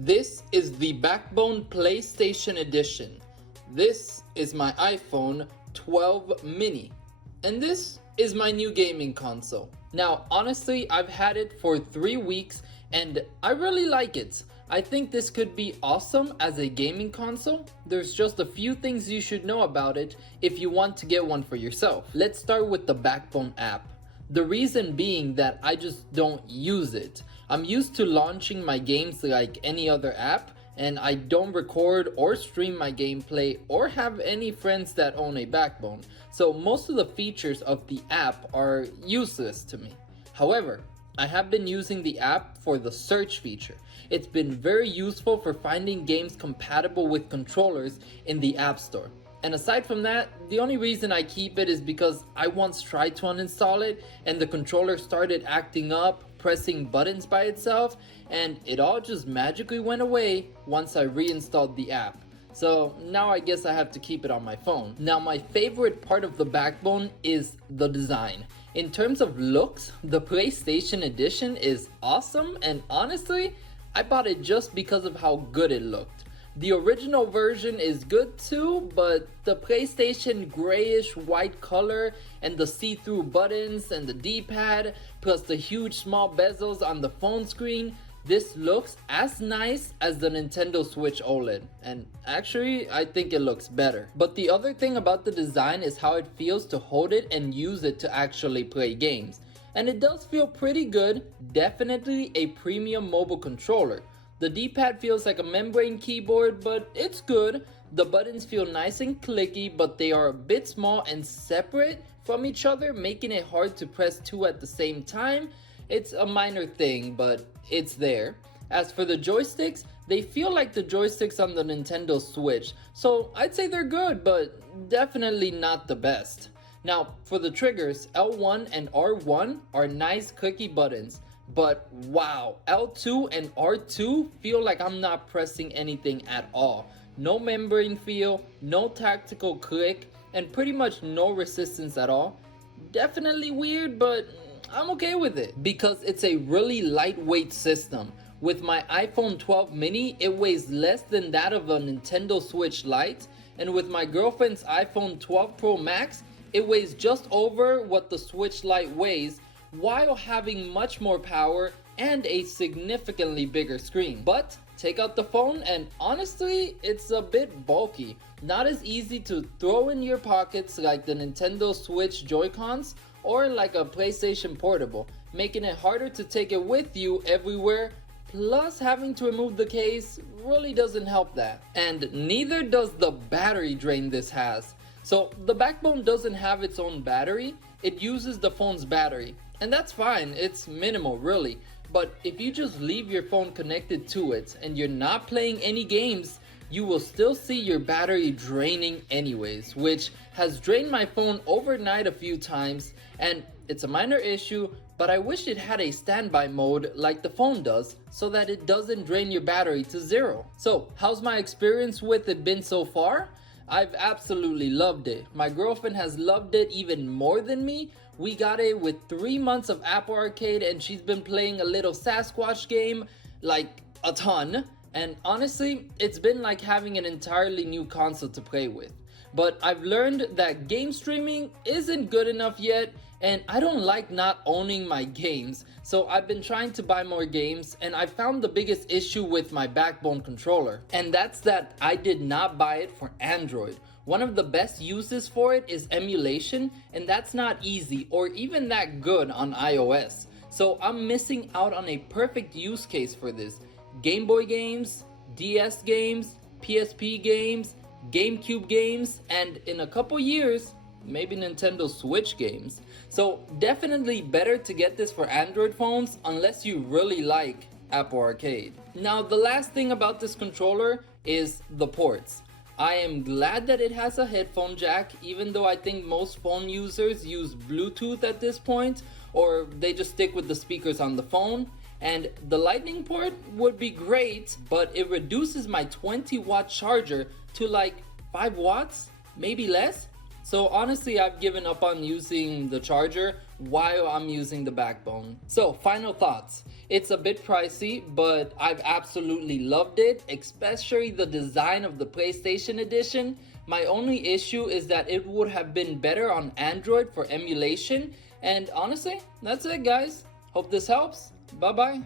This is the Backbone PlayStation Edition. This is my iPhone 12 mini. And this is my new gaming console. Now, honestly, I've had it for 3 weeks and I really like it. I think this could be awesome as a gaming console. There's just a few things you should know about it if you want to get one for yourself. Let's start with the Backbone app. The reason being that I just don't use it. I'm used to launching my games like any other app, and I don't record or stream my gameplay or have any friends that own a Backbone. So most of the features of the app are useless to me. However, I have been using the app for the search feature. It's been very useful for finding games compatible with controllers in the App Store. And aside from that, the only reason I keep it is because I once tried to uninstall it and the controller started acting up, pressing buttons by itself, and it all just magically went away once I reinstalled the app. So now I guess I have to keep it on my phone. Now, my favorite part of the Backbone is the design. In terms of looks, the PlayStation Edition is awesome, and honestly, I bought it just because of how good it looked. The original version is good too, but the PlayStation grayish white color and the see-through buttons and the D-pad, plus the huge small bezels on the phone screen, this looks as nice as the Nintendo Switch OLED, and actually I think it looks better. But the other thing about the design is how it feels to hold it and use it to actually play games. And it does feel pretty good, definitely a premium mobile controller. The D-pad feels like a membrane keyboard, but it's good. The buttons feel nice and clicky, but they are a bit small and separate from each other, making it hard to press two at the same time. It's a minor thing, but it's there. As for the joysticks, they feel like the joysticks on the Nintendo Switch, so I'd say they're good, but definitely not the best. Now, for the triggers, L1 and R1 are nice clicky buttons. But wow, L2 and R2 feel like I'm not pressing anything at all. No membrane feel, no tactical click, and pretty much no resistance at all. Definitely weird, but I'm okay with it because it's a really lightweight system. With my iPhone 12 mini, it weighs less than that of a Nintendo Switch Lite, and with my girlfriend's iPhone 12 Pro Max, it weighs just over what the Switch Lite weighs, while having much more power and a significantly bigger screen. But take out the phone and honestly, it's a bit bulky. Not as easy to throw in your pockets like the Nintendo Switch Joy-Cons or like a PlayStation Portable, making it harder to take it with you everywhere. Plus, having to remove the case really doesn't help that. And neither does the battery drain this has. So the Backbone doesn't have its own battery, it uses the phone's battery. And that's fine, it's minimal really. But if you just leave your phone connected to it and you're not playing any games, you will still see your battery draining anyways, which has drained my phone overnight a few times, and it's a minor issue, but I wish it had a standby mode like the phone does so that it doesn't drain your battery to zero. So how's my experience with it been so far? I've absolutely loved it. My girlfriend has loved it even more than me. We got it with 3 months of Apple Arcade and she's been playing a little Sasquatch game, like a ton. And honestly, it's been like having an entirely new console to play with. But I've learned that game streaming isn't good enough yet, and I don't like not owning my games. So I've been trying to buy more games, and I found the biggest issue with my Backbone controller. And that's that I did not buy it for Android. One of the best uses for it is emulation, and that's not easy or even that good on iOS. So I'm missing out on a perfect use case for this. Game Boy games, DS games, PSP games, GameCube games, and in a couple years, maybe Nintendo Switch games. So definitely better to get this for Android phones unless you really like Apple Arcade. Now, the last thing about this controller is the ports. I am glad that it has a headphone jack, even though I think most phone users use Bluetooth at this point, or they just stick with the speakers on the phone. And the lightning port would be great, but it reduces my 20-watt charger to like 5 watts, maybe less. So honestly, I've given up on using the charger while I'm using the Backbone. So final thoughts. It's a bit pricey, but I've absolutely loved it, especially the design of the PlayStation Edition. My only issue is that it would have been better on Android for emulation. And honestly, that's it guys. Hope this helps. Bye bye.